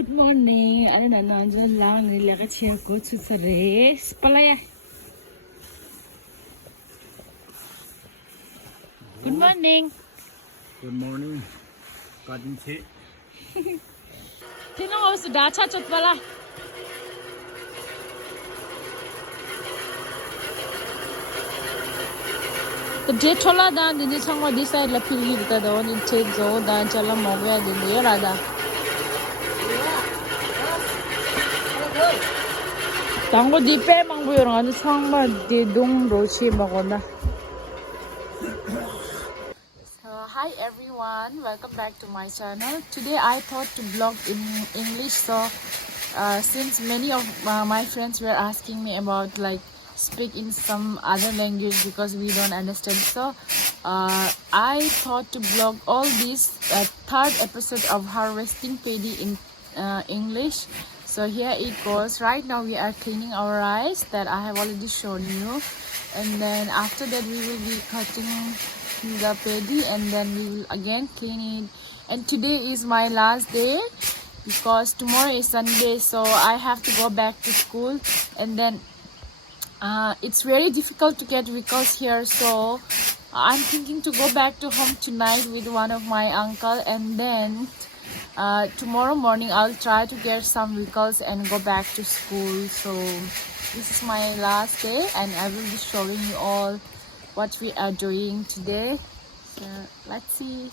Good morning. Ano na nandiyan lang nila ka share ko sa res. Palaya. Good morning. Good morning. Kadin che. Tino ko sa dacha chot pala. तो जे छोला दान दिने छंगो दिसाइड ला फिली दिता दो नि चे जो दान चला मोगया दिने Rada 당고 디페 망부여랑 아주 상말 디동 로치 먹었나. Hi everyone, welcome back to my channel. Today I thought to vlog in English, so since many of my friends were asking me about like speak in some other language because we don't understand, so I thought to vlog all these third episode of harvesting paddy in English. So here it goes. Right now we are cleaning our rice that I have already shown you, and then after that we will be cutting the paddy and then we will again clean it. And today is my last day because tomorrow is Sunday, so I have to go back to school, and then it's very difficult to get vehicles here, so I'm thinking to go back to home tonight with one of my uncle, and then tomorrow morning I'll try to get some vehicles and go back to school. So this is my last day and I will be showing you all what we are doing today. So let's see.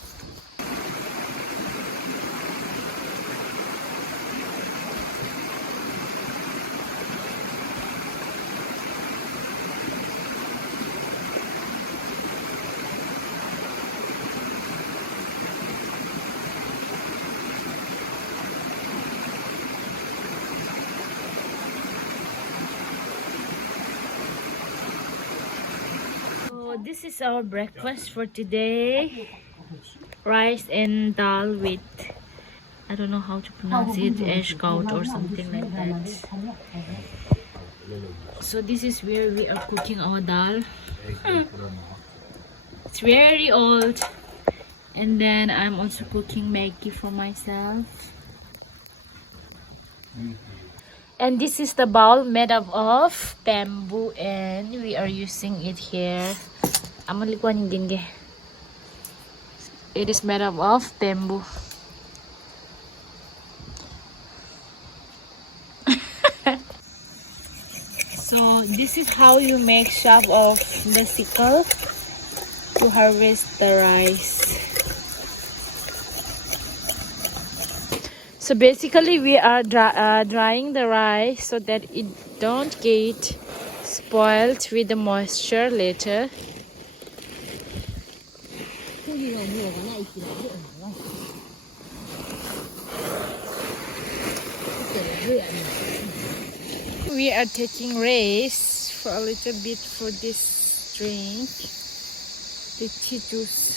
This is our breakfast for today. Rice and dal with, I don't know how to pronounce it, ashkout or something like that. So this is where we are cooking our dal. It's very old. And then I'm also cooking Maggi for myself. And this is the bowl made up of bamboo, and we are using it here. It is made up of bamboo. So this is how you make shop of the sickle to harvest the rice. So basically we are drying the rice so that it don't get spoiled with the moisture later. We are taking rice for a little bit for this drink, the tea juice.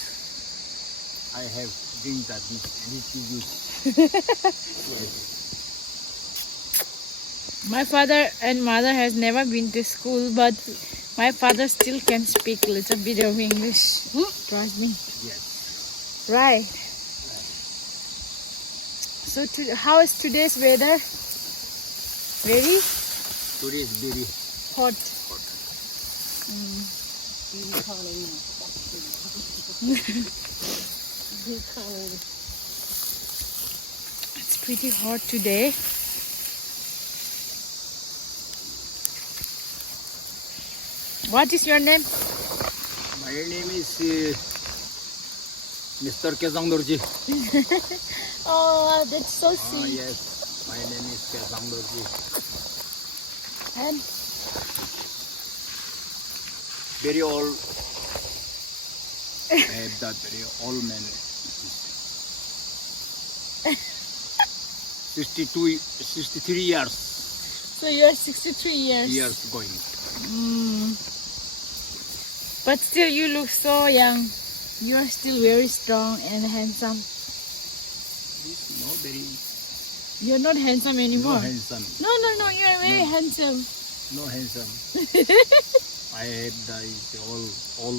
I have drink that little juice. My father and mother has never been to school, but my father still can speak a little bit of English. Trust me. Yes. Right. So how is today's weather? Very? Today is very Hot. hot. It's pretty hot today. What is your name? My name is Mr. Kesangdorji. Oh, that's so sweet. Yes, my name is Kesangdorji. And Very old. I have that very old man. 63 years. so you are 63 years. Years going. But still you look so young. You are still very strong and handsome. No very. You're not handsome anymore. No handsome. No, you are very handsome. No handsome. I have the all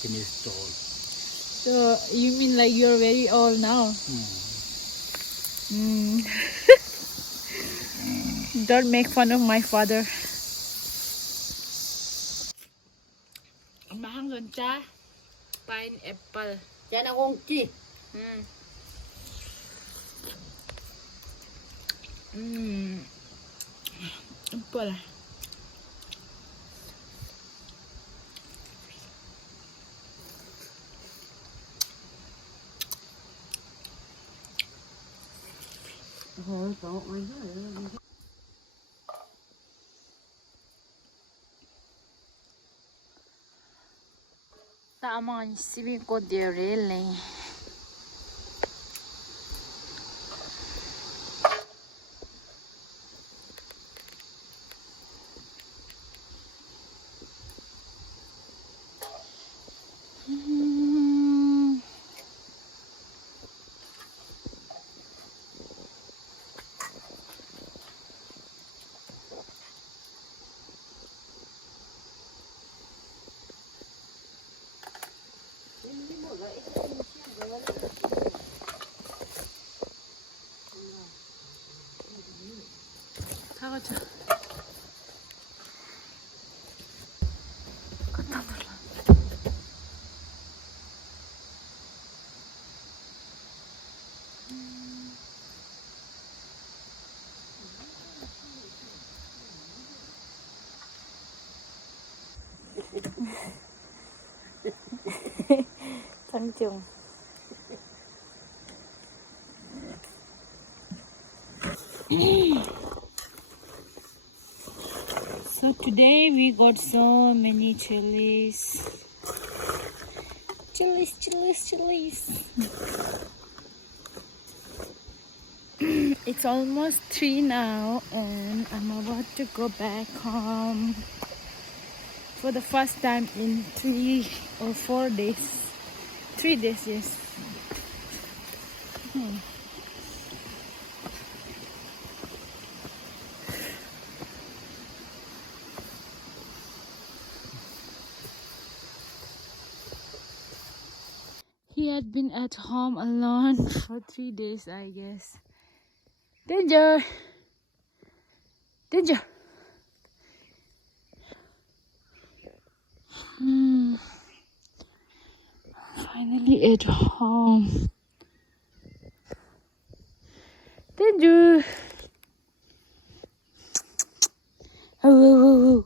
finished all. So you mean like you're very old now? Don't make fun of my father. Mahang dun cha pineapple. Chana con chi. Apple. Thôi cậu ơi nói. Tama ni sibi ko derele. 사가자. 갖다 놓으라. 장중. So today we got so many chilies. Chilies. It's almost 3 now and I'm about to go back home for the first time in 3 or 4 days. 3 days, yes. He had been at home alone for 3 days, I guess. Danger! Finally at home. Danger! Oh.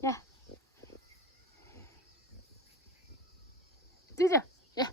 Yeah. Danger! Yeah.